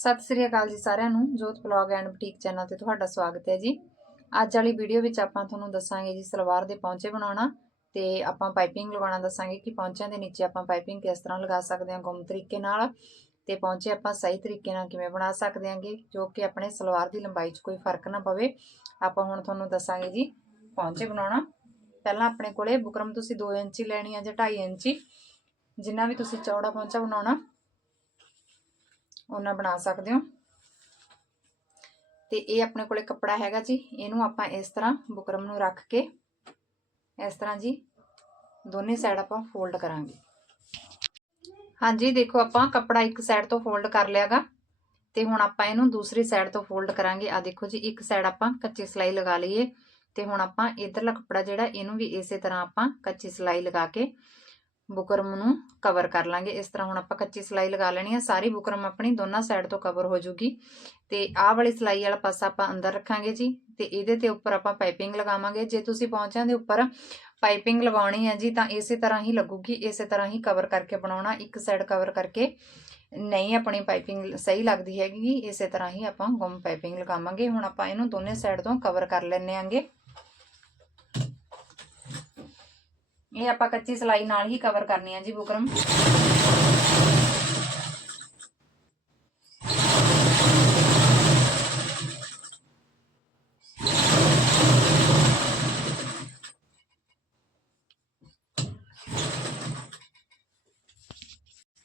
ਸਤਿ ਸ੍ਰੀ ਅਕਾਲ ਜੀ ਸਾਰਿਆਂ ਨੂੰ, ਜੋਤ ਬਲੌਗ ਐਂਡ ਬੁਟੀਕ ਚੈਨਲ ਤੇ ਤੁਹਾਡਾ ਸਵਾਗਤ ਹੈ ਜੀ। ਅੱਜ ਵਾਲੀ ਵੀਡੀਓ ਵਿੱਚ ਆਪਾਂ ਤੁਹਾਨੂੰ ਦੱਸਾਂਗੇ ਜੀ ਸਲਵਾਰ ਦੇ ਪੌਂਚੇ ਬਣਾਉਣਾ ਤੇ ਆਪਾਂ ਪਾਈਪਿੰਗ ਲਗਾਉਣਾ ਦੱਸਾਂਗੇ ਕਿ ਪੌਂਚਿਆਂ ਦੇ ਨੀਚੇ ਆਪਾਂ ਪਾਈਪਿੰਗ ਕਿਸ ਤਰ੍ਹਾਂ ਲਗਾ ਸਕਦੇ ਹਾਂ ਗੁੰਮ ਤਰੀਕੇ ਨਾਲ ਤੇ ਪੌਂਚੇ ਆਪਾਂ ਸਹੀ ਤਰੀਕੇ ਨਾਲ ਕਿਵੇਂ ਬਣਾ ਸਕਦੇ ਹਾਂਗੇ, ਜੋ ਕਿ ਆਪਣੇ ਸਲਵਾਰ ਦੀ ਲੰਬਾਈ 'ਚ ਕੋਈ ਫ਼ਰਕ ਨਾ ਪਵੇ। ਆਪਾਂ ਹੁਣ ਤੁਹਾਨੂੰ ਦੱਸਾਂਗੇ ਜੀ ਪੌਂਚੇ ਬਣਾਉਣਾ। ਪਹਿਲਾਂ ਆਪਣੇ ਕੋਲੇ ਬੁਕਰਮ ਤੁਸੀਂ 2 ਇੰਚੀ ਲੈਣੀ ਆ ਜਾਂ 2.5 ਇੰਚੀ ਜਿੰਨਾ ਵੀ ਤੁਸੀਂ ਚੌੜਾ ਪੌਂਚਾ ਬਣਾਉਣਾ ਉਹਨਾਂ ਬਣਾ ਸਕਦੇ ਹੋ। ਤੇ ਇਹ ਆਪਣੇ ਕੋਲੇ ਕੱਪੜਾ ਹੈਗਾ ਜੀ। ਇਹਨੂੰ ਆਪਾਂ ਇਸ ਤਰ੍ਹਾਂ ਬੁਕਰਮ ਨੂੰ ਰੱਖ ਕੇ ਇਸ ਤਰ੍ਹਾਂ ਜੀ ਦੋਨੇ ਸਾਈਡ ਆਪਾਂ ਫੋਲਡ ਕਰਾਂਗੇ। ਹਾਂਜੀ, ਦੇਖੋ ਆਪਾਂ ਕੱਪੜਾ ਇੱਕ ਸਾਈਡ ਤੋਂ ਫੋਲਡ ਕਰ ਲਿਆਗਾ। ਤੇ ਹੁਣ ਆਪਾਂ ਇਹਨੂੰ ਦੂਸਰੀ ਸਾਈਡ ਤੋਂ ਫੋਲਡ ਕਰਾਂਗੇ। ਆ ਦੇਖੋ ਜੀ, ਇੱਕ ਸਾਈਡ ਆਪਾਂ ਕੱਚੀ ਸਿਲਾਈ ਲਗਾ ਲਈਏ। ਤੇ ਹੁਣ ਆਪਾਂ ਇਧਰਲਾ ਕੱਪੜਾ ਜਿਹੜਾ, ਇਹਨੂੰ ਵੀ ਇਸੇ ਤਰ੍ਹਾਂ ਆਪਾਂ ਕੱਚੀ ਸਿਲਾਈ ਲਗਾ ਕੇ ਬੁਕਰਮ ਨੂੰ ਕਵਰ ਕਰ ਲਾਂਗੇ। ਇਸ ਤਰ੍ਹਾਂ ਹੁਣ ਆਪਾਂ ਕੱਚੀ ਸਲਾਈ ਲਗਾ ਲੈਣੀ ਹੈ ਸਾਰੀ ਬੁਕਰਮ ਆਪਣੀ ਦੋਨਾਂ ਸਾਈਡ ਤੋਂ ਕਵਰ ਹੋ ਜੂਗੀ। ਤੇ ਆਹ ਵਾਲੀ ਸਲਾਈ ਵਾਲਾ ਪਾਸਾ ਆਪਾਂ ਅੰਦਰ ਰੱਖਾਂਗੇ ਜੀ। ਤੇ ਇਹਦੇ ਤੇ ਉੱਪਰ ਆਪਾਂ ਪਾਈਪਿੰਗ ਲਗਾਵਾਂਗੇ। ਜੇ ਤੁਸੀਂ ਪੌਂਚਿਆਂ ਦੇ ਉੱਪਰ ਪਾਈਪਿੰਗ ਲਗਾਉਣੀ ਹੈ ਜੀ, ਤਾਂ ਇਸੇ ਤਰ੍ਹਾਂ ਹੀ ਲੱਗੂਗੀ। ਇਸੇ ਤਰ੍ਹਾਂ ਹੀ ਕਵਰ ਕਰਕੇ ਬਣਾਉਣਾ। ਇੱਕ ਸਾਈਡ ਕਵਰ ਕਰਕੇ ਨਹੀਂ ਆਪਣੀ ਪਾਈਪਿੰਗ ਸਹੀ ਲੱਗਦੀ ਹੈਗੀ। ਇਸੇ ਤਰ੍ਹਾਂ ਹੀ ਆਪਾਂ ਗੁੰਮ ਪਾਈਪਿੰਗ ਲਗਾਵਾਂਗੇ। ਹੁਣ ਆਪਾਂ ਇਹਨੂੰ ਦੋਨੇ ਸਾਈਡ ਤੋਂ ਕਵਰ ਕਰ ਲੈਣੇ ਆਂਗੇ। ਇਹ ਆਪਾਂ ਕੱਚੀ ਸਲਾਈ ਨਾਲ ਹੀ ਕਵਰ ਕਰਨੀ ਆ ਜੀ ਬੁਕਰਮ।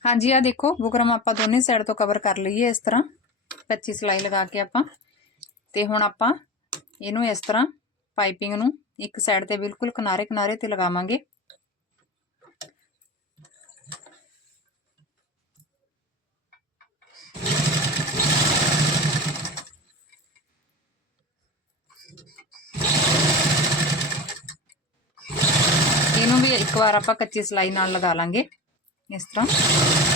ਹਾਂਜੀ ਆ ਦੇਖੋ, ਬੁਕਰਮ ਆਪਾਂ ਦੋਨੇ ਸਾਈਡ ਤੋਂ ਕਵਰ ਕਰ ਲਈਏ ਇਸ ਤਰ੍ਹਾਂ, ਕੱਚੀ ਸਲਾਈ ਲਗਾ ਕੇ ਆਪਾਂ। ਤੇ ਹੁਣ ਆਪਾਂ ਇਹਨੂੰ ਇਸ ਤਰ੍ਹਾਂ ਪਾਈਪਿੰਗ ਨੂੰ ਇੱਕ ਸਾਈਡ ਤੇ ਬਿਲਕੁਲ ਕਿਨਾਰੇ ਕਿਨਾਰੇ ਤੇ ਲਗਾਵਾਂਗੇ ਇਹਨੂੰ ਵੀ ਇੱਕ ਵਾਰ ਆਪਾਂ ਕੱਚੀ ਸਲਾਈ ਨਾਲ ਲਗਾ ਲਾਂਗੇ ਇਸ ਤਰ੍ਹਾਂ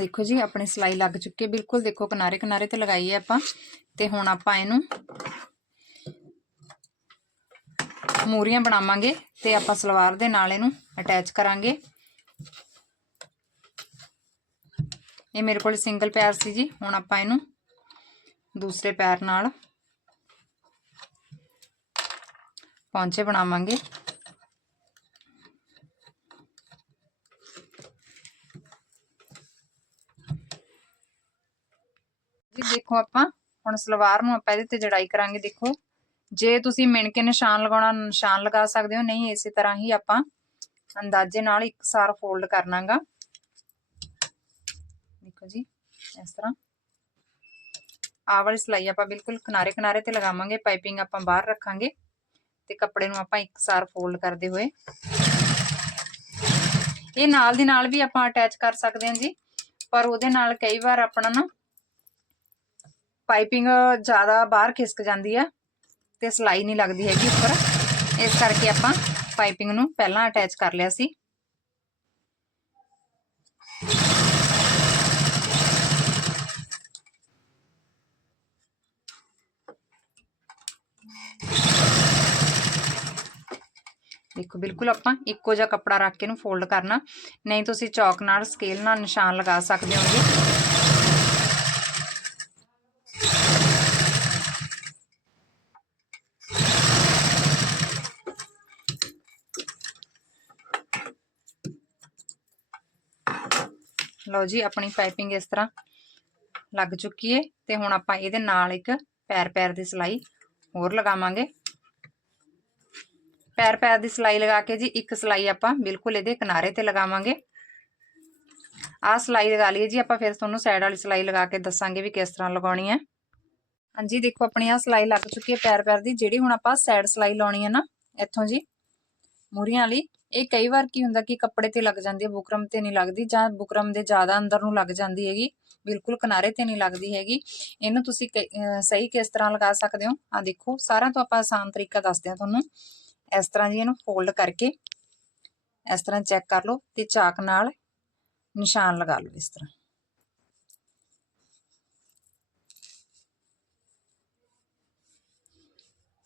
ਦੇਖੋ ਜੀ, ਆਪਣੀ ਸਲਾਈ ਲੱਗ ਚੁੱਕੀ ਹੈ। ਬਿਲਕੁਲ ਦੇਖੋ ਕਿਨਾਰੇ ਕਿਨਾਰੇ ਤੇ ਲਗਾਈ ਹੈ ਆਪਾਂ। ਤੇ ਹੁਣ ਆਪਾਂ ਇਹਨੂੰ ਮੂਰੀਆਂ ਬਣਾਵਾਂਗੇ ਤੇ ਆਪਾਂ ਸਲਵਾਰ ਦੇ ਨਾਲ ਇਹਨੂੰ ਅਟੈਚ ਕਰਾਂਗੇ। ਇਹ ਮੇਰੇ ਕੋਲ ਸਿੰਗਲ ਪੈਰ ਸੀ ਜੀ। ਹੁਣ ਆਪਾਂ ਇਹਨੂੰ ਦੂਸਰੇ ਪੈਰ ਨਾਲ ਪੌਂਚੇ ਬਣਾਵਾਂਗੇ। ਜੀ, ਦੇਖੋ ਆਪਾਂ, ਹੁਣ ਸਲਵਾਰ ਨੂੰ ਆਪਾਂ ਇਹਦੇ ਤੇ ਜੜਾਈ ਕਰਾਂਗੇ, ਦੇਖੋ। ਜੇ ਤੁਸੀਂ ਮਿਣ ਕੇ ਨਿਸ਼ਾਨ ਲਗਾਉਣਾ, ਨਿਸ਼ਾਨ ਲਗਾ ਸਕਦੇ ਹੋ, ਨਹੀਂ, ਇਸੇ ਤਰ੍ਹਾਂ ਹੀ ਆਪਾਂ ਅੰਦਾਜ਼ੇ ਨਾਲ ਇੱਕ ਸਾਰ ਫੋਲਡ ਕਰਨਾਗਾ। ਦੇਖੋ ਜੀ, ਇਸ ਤਰ੍ਹਾਂ। ਆਹ ਵਾਲੀ ਸਲਾਈ ਆਪਾਂ ਬਿਲਕੁਲ ਕਿਨਾਰੇ ਕਿਨਾਰੇ ਤੇ ਲਗਾਵਾਂਗੇ, ਪਾਈਪਿੰਗ ਆਪਾਂ ਬਾਹਰ ਰੱਖਾਂਗੇ ਤੇ ਕੱਪੜੇ ਨੂੰ ਆਪਾਂ ਇੱਕ ਸਾਰ ਫੋਲਡ ਕਰਦੇ ਹੋਏ। ਇਹ ਨਾਲ ਦੀ ਨਾਲ ਵੀ ਆਪਾਂ ਅਟੈਚ ਕਰ ਸਕਦੇ ਹਾਂ ਜੀ, ਪਰ ਉਹਦੇ ਨਾਲ ਕਈ ਵਾਰ ਆਪਣਾ ਨਾ ਪਾਈਪਿੰਗ ਜ਼ਿਆਦਾ ਬਾਹਰ ਖਿਸਕ ਜਾਂਦੀ ਆ ਤੇ ਸਲਾਈ ਨਹੀਂ ਲੱਗਦੀ ਹੈਗੀ ਉੱਪਰ। ਇਸ ਕਰਕੇ ਆਪਾਂ ਪਾਈਪਿੰਗ ਨੂੰ ਪਹਿਲਾਂ ਅਟੈਚ ਕਰ ਲਿਆ ਸੀ। ਦੇਖੋ, ਬਿਲਕੁਲ ਆਪਾਂ ਇੱਕੋ ਜਿਹਾ ਕੱਪੜਾ ਰੱਖ ਕੇ ਇਹਨੂੰ ਫੋਲਡ ਕਰਨਾ। ਨਹੀਂ, ਤੁਸੀਂ ਚੌਕ ਨਾਲ ਸਕੇਲ ਨਾਲ ਨਿਸ਼ਾਨ ਲਗਾ ਸਕਦੇ ਹੋਗੇ। ਲਓ ਜੀ, ਆਪਣੀ ਪਾਈਪਿੰਗ ਇਸ ਤਰ੍ਹਾਂ ਲੱਗ ਚੁੱਕੀ ਹੈ ਤੇ ਹੁਣ ਆਪਾਂ ਇਹਦੇ ਨਾਲ ਇੱਕ ਪੈਰ ਪੈਰ ਦੀ ਸਲਾਈ ਹੋਰ ਲਗਾਵਾਂਗੇ। ਪੈਰ ਪੈਰ ਦੀ ਸਲਾਈ ਲਗਾ ਕੇ ਜੀ, ਇੱਕ ਸਲਾਈ ਆਪਾਂ ਬਿਲਕੁਲ ਇਹਦੇ ਕਿਨਾਰੇ ਤੇ ਲਗਾਵਾਂਗੇ। ਆਹ ਸਲਾਈ ਲਗਾ ਲਈਏ ਜੀ, ਆਪਾਂ ਫਿਰ ਤੁਹਾਨੂੰ ਸਾਈਡ ਵਾਲੀ ਸਲਾਈ ਲਗਾ ਕੇ ਦੱਸਾਂਗੇ ਵੀ ਕਿਸ ਤਰ੍ਹਾਂ ਲਗਾਉਣੀ ਹੈ। ਹਾਂਜੀ, ਦੇਖੋ ਆਪਣੀ ਆ ਸਲਾਈ ਲੱਗ ਚੁੱਕੀ ਹੈ ਪੈਰ ਪੈਰ ਦੀ, ਜਿਹੜੀ ਹੁਣ ਆਪਾਂ ਸਾਈਡ ਸਲਾਈ ਲਾਉਣੀ ਹੈ ਨਾ, ਇੱਥੋਂ ਜੀ ਮੂਰੀਆਂ ਵਾਲੀ। ਇਹ ਕਈ ਵਾਰ ਕੀ ਹੁੰਦਾ ਕਿ ਕੱਪੜੇ ਤੇ ਲੱਗ ਜਾਂਦੀ ਹੈ, ਬੁਕਰਮ ਤੇ ਨਹੀਂ ਲੱਗਦੀ ਜਾਂ ਬੁਕਰਮ ਦੇ ਜ਼ਿਆਦਾ ਅੰਦਰ ਨੂੰ ਲੱਗ ਜਾਂਦੀ ਹੈਗੀ, ਬਿਲਕੁਲ ਕਿਨਾਰੇ ਤੇ ਨਹੀਂ ਲੱਗਦੀ ਹੈਗੀ। ਇਹਨੂੰ ਤੁਸੀਂ ਕ- ਸਹੀ ਕਿਸ ਤਰ੍ਹਾਂ ਲਗਾ ਸਕਦੇ ਹੋ? ਆ ਦੇਖੋ, ਸਾਰਿਆਂ ਤੋਂ ਆਪਾਂ ਆਸਾਨ ਤਰੀਕਾ ਦੱਸਦੇ ਹਾਂ ਤੁਹਾਨੂੰ। ਇਸ ਤਰ੍ਹਾਂ ਜੀ ਇਹਨੂੰ ਫੋਲਡ ਕਰਕੇ ਇਸ ਤਰ੍ਹਾਂ ਚੈੱਕ ਕਰ ਲਓ ਤੇ ਚਾਕ ਨਾਲ ਨਿਸ਼ਾਨ ਲਗਾ ਲਓ ਇਸ ਤਰ੍ਹਾਂ।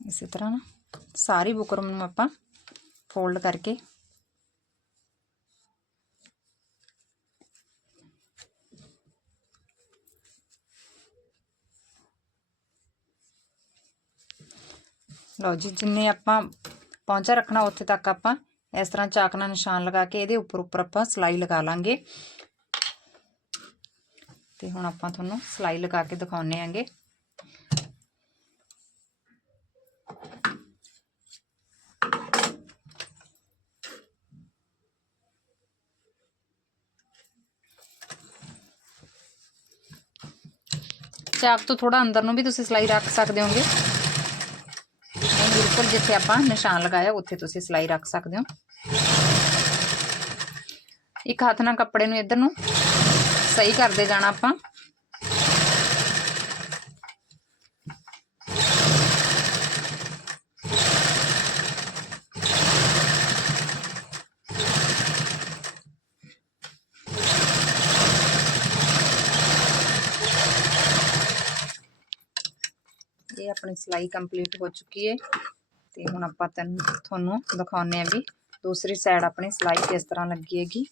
ਇਸੇ ਤਰ੍ਹਾਂ ਨਾ, ਸਾਰੀ ਬੁਕਰਮ ਨੂੰ ਆਪਾਂ ਫੋਲਡ ਕਰਕੇ ਲਓ ਜੀ, ਜਿੰਨੇ ਆਪਾਂ ਪੌਂਚਾ ਰੱਖਣਾ ਉੱਥੇ ਤੱਕ ਆਪਾਂ ਇਸ ਤਰ੍ਹਾਂ ਚਾਕ ਨਾਲ ਨਿਸ਼ਾਨ ਲਗਾ ਕੇ ਇਹਦੇ ਉੱਪਰ ਉੱਪਰ ਆਪਾਂ ਸਲਾਈ ਲਗਾ ਲਾਂਗੇ। ਤੇ ਹੁਣ ਆਪਾਂ ਤੁਹਾਨੂੰ ਸਲਾਈ ਲਗਾ ਕੇ ਦਿਖਾਉਣੇ ਆਂਗੇ। ਚਾਕ ਤੋਂ ਥੋੜਾ ਅੰਦਰ ਨੂੰ ਵੀ ਤੁਸੀਂ ਸਲਾਈ ਰੱਖ ਸਕਦੇ ਹੋਗੇ। ਬਿਲਕੁਲ ਜਿੱਥੇ ਆਪਾਂ ਨਿਸ਼ਾਨ ਲਗਾਇਆ, ਉੱਥੇ ਤੁਸੀਂ ਸਲਾਈ ਰੱਖ ਸਕਦੇ ਹੋ। ਇੱਕ ਹੱਥ ਨਾਲ ਕੱਪੜੇ ਨੂੰ ਇੱਧਰ ਨੂੰ ਸਹੀ ਕਰਦੇ ਜਾਣਾ ਆਪਾਂ। ਇਹ ਆਪਣੀ ਸਿਲਾਈ ਕੰਪਲੀਟ ਹੋ ਚੁੱਕੀ ਹੈ ਤੇ ਹੁਣ ਆਪਾਂ ਤੈਨੂੰ ਤੁਹਾਨੂੰ ਦਿਖਾਉਂਦੇ ਆ ਵੀ ਦੂਸਰੀ ਸਾਈਡ ਆਪਣੀ ਸਿਲਾਈ ਕਿਸ ਤਰ੍ਹਾਂ ਲੱਗੀ ਹੈਗੀ।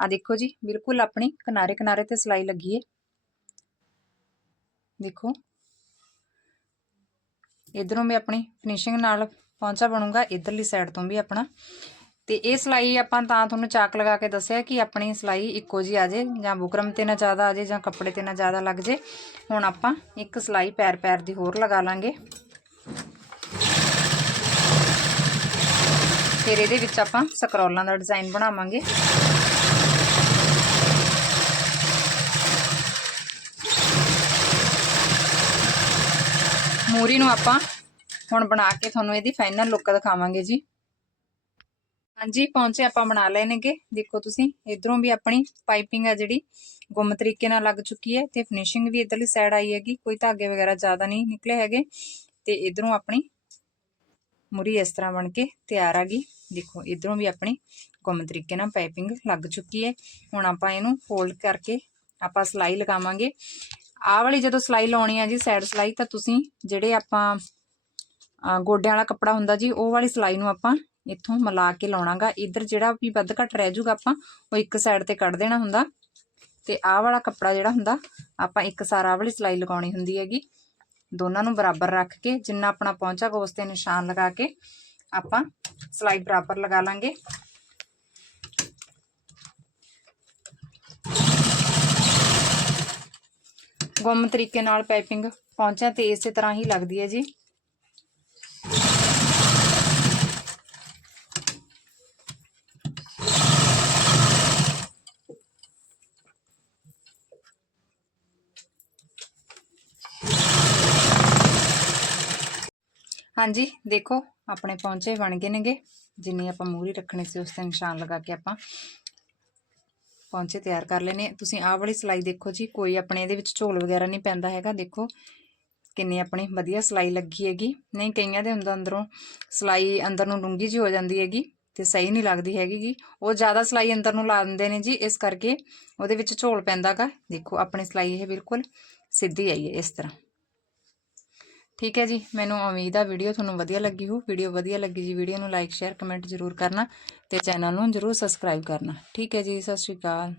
ਆ ਦੇਖੋ ਜੀ, ਬਿਲਕੁਲ ਆਪਣੀ ਕਿਨਾਰੇ ਕਿਨਾਰੇ ਤੇ ਸਿਲਾਈ ਲੱਗੀ ਹੈ ਦੇਖੋ। ਇਧਰੋਂ ਵੀ ਆਪਣੀ ਫਿਨਿਸ਼ਿੰਗ ਨਾਲ ਪਹੁੰਚਾ ਬਣੂਗਾ, ਇਧਰਲੀ ਸਾਈਡ ਤੋਂ ਵੀ ਆਪਣਾ। ਤੇ ਇਹ ਸਿਲਾਈ ਆਪਾਂ ਤਾਂ ਤੁਹਾਨੂੰ ਚਾਕ ਲਗਾ ਕੇ ਦੱਸਿਆ ਕਿ ਆਪਣੀ ਸਿਲਾਈ ਇੱਕੋ ਜੀ ਆ ਜੇ, ਜਾਂ ਬੁਕਰਮ ਤੇ ਨਾ ਜ਼ਿਆਦਾ ਆ ਜੇ, ਜਾਂ ਕੱਪੜੇ ਤੇ ਨਾ ਜ਼ਿਆਦਾ ਲੱਗ ਜੇ। ਹੁਣ ਆਪਾਂ ਇੱਕ ਸਿਲਾਈ ਪੈਰ ਪੈਰ ਦੀ ਹੋਰ ਲਗਾ ਲਾਂਗੇ। ਫਿਰ ਇਹਦੇ ਵਿੱਚ ਆਪਾਂ ਸਕਰੋਲਾਂ ਦਾ ਡਿਜ਼ਾਈਨ ਬਣਾਵਾਂਗੇ। ਮੂਰੀ ਨੂੰ ਆਪਾਂ ਹੁਣ ਬਣਾ ਕੇ ਤੁਹਾਨੂੰ ਇਹਦੀ ਫਾਈਨਲ ਲੁੱਕ ਦਿਖਾਵਾਂਗੇ ਜੀ। ਹਾਂਜੀ ਪਹੁੰਚੇ ਆਪਾਂ ਬਣਾ ਲਏ ਨੇਗੇ। ਦੇਖੋ ਤੁਸੀਂ, ਇਧਰੋਂ ਵੀ ਆਪਣੀ ਪਾਈਪਿੰਗ ਆ ਜਿਹੜੀ, ਗੁੰਮ ਤਰੀਕੇ ਨਾਲ ਲੱਗ ਚੁੱਕੀ ਹੈ ਤੇ ਫਿਨਿਸ਼ਿੰਗ ਵੀ ਇਧਰਲੀ ਸਾਈਡ ਆਈ ਹੈਗੀ, ਕੋਈ ਧਾਗੇ ਵਗੈਰਾ ਜ਼ਿਆਦਾ ਨਹੀਂ ਨਿਕਲੇ ਹੈਗੇ। ਤੇ ਇਧਰੋਂ ਆਪਣੀ ਮੁਰੀ ਇਸ ਤਰ੍ਹਾਂ ਬਣ ਕੇ ਤਿਆਰ ਆ ਗਈ। ਦੇਖੋ, ਇਧਰੋਂ ਵੀ ਆਪਣੀ ਗੁੰਮ ਤਰੀਕੇ ਨਾਲ ਪਾਈਪਿੰਗ ਲੱਗ ਚੁੱਕੀ ਹੈ। ਹੁਣ ਆਪਾਂ ਇਹਨੂੰ ਫੋਲਡ ਕਰਕੇ ਆਪਾਂ ਸਲਾਈ ਲਗਾਵਾਂਗੇ। ਆਹ ਵਾਲੀ ਜਦੋਂ ਸਲਾਈ ਲਾਉਣੀ ਆ ਜੀ ਸਾਈਡ ਸਲਾਈ, ਤਾਂ ਤੁਸੀਂ ਜਿਹੜੇ ਆਪਾਂ ਗੋਡਿਆਂ ਵਾਲਾ ਕੱਪੜਾ ਹੁੰਦਾ ਜੀ, ਉਹ ਵਾਲੀ ਸਲਾਈ ਨੂੰ ਆਪਾਂ ਇੱਥੋਂ ਮਿਲਾ ਕੇ ਲਾਉਣਾਗਾ। ਇੱਧਰ ਜਿਹੜਾ ਵੀ ਵੱਧ ਘੱਟ ਰਹਿ ਜਾਊਗਾ ਆਪਾਂ, ਉਹ ਇੱਕ ਸਾਈਡ ਤੇ ਕੱਢ ਦੇਣਾ ਹੁੰਦਾ। ਤੇ ਆਹ ਵਾਲਾ ਕੱਪੜਾ ਜਿਹੜਾ ਹੁੰਦਾ, ਆਪਾਂ ਇੱਕ ਸਾਰਾ ਵਾਲੀ ਸਲਾਈ ਲਗਾਉਣੀ ਹੁੰਦੀ ਹੈਗੀ। ਦੋਨਾਂ ਨੂੰ ਬਰਾਬਰ ਰੱਖ ਕੇ, ਜਿੰਨਾ ਆਪਣਾ ਪਹੁੰਚਾ ਉਸ ਤੇ ਨਿਸ਼ਾਨ ਲਗਾ ਕੇ ਆਪਾਂ ਸਲਾਈ ਬਰਾਬਰ ਲਗਾ ਲਾਂਗੇ। ਗੁੰਮ ਤਰੀਕੇ ਨਾਲ ਪਾਈਪਿੰਗ ਪਹੁੰਚਿਆ ਤੇ ਇਸੇ ਤਰ੍ਹਾਂ ਹੀ ਲੱਗਦੀ ਹੈ ਜੀ। ਹਾਂਜੀ, ਦੇਖੋ, ਆਪਣੇ ਪੌਂਚੇ ਬਣ ਗਏ ਨੇਗੇ। ਜਿੰਨੀ ਆਪਾਂ ਮੂਰੀ ਰੱਖਣੀ ਸੀ, ਉਸ ਤੇ ਨਿਸ਼ਾਨ ਲਗਾ ਕੇ ਆਪਾਂ ਪੌਂਚੇ ਤਿਆਰ ਕਰ ਲੈਨੇ ਤੁਸੀਂ ਆਹ ਵਾਲੀ ਸਲਾਈ ਦੇਖੋ ਜੀ, ਕੋਈ ਆਪਣੇ ਇਹਦੇ ਵਿੱਚ ਝੋਲ ਵਗੈਰਾ ਨਹੀਂ ਪੈਂਦਾ ਹੈਗਾ। ਦੇਖੋ, ਕਿੰਨੀ ਆਪਣੀ ਵਧੀਆ ਸਲਾਈ ਲੱਗੀ ਹੈਗੀ। ਨਹੀਂ, ਕਈਆਂ ਦੇ ਹੁੰਦਾ ਅੰਦਰੋਂ ਸਲਾਈ ਅੰਦਰ ਨੂੰ ਡੂੰਗੀ ਜੀ ਹੋ ਜਾਂਦੀ ਹੈਗੀ ਤੇ ਸਹੀ ਨਹੀਂ ਲੱਗਦੀ ਹੈਗੀ ਜੀ ਉਹ ਜ਼ਿਆਦਾ ਸਲਾਈ ਅੰਦਰ ਨੂੰ ਲਾ ਦਿੰਦੇ ਨੇ ਜੀ, ਇਸ ਕਰਕੇ ਉਹਦੇ ਵਿੱਚ ਝੋਲ ਪੈਂਦਾਗਾ ਦੇਖੋ, ਆਪਣੀ ਸਲਾਈ ਇਹ ਬਿਲਕੁਲ ਸਿੱਧੀ ਆਈ ਹੈ, ਇਸ ਤਰ੍ਹਾਂ। ਠੀਕ ਹੈ ਜੀ, ਮੈਨੂੰ ਉਮੀਦ ਆ ਵੀਡੀਓ ਤੁਹਾਨੂੰ ਵਧੀਆ ਲੱਗੀ ਹੋ ਵੀਡੀਓ ਵਧੀਆ ਲੱਗੀ ਜੀ ਵੀਡੀਓ ਨੂੰ ਲਾਈਕ ਸ਼ੇਅਰ ਕਮੈਂਟ ਜ਼ਰੂਰ ਕਰਨਾ ਤੇ ਚੈਨਲ ਨੂੰ ਜ਼ਰੂਰ ਸਬਸਕ੍ਰਾਈਬ ਕਰਨਾ। ਠੀਕ ਹੈ ਜੀ, ਸਤਿ ਸ਼੍ਰੀ ਅਕਾਲ।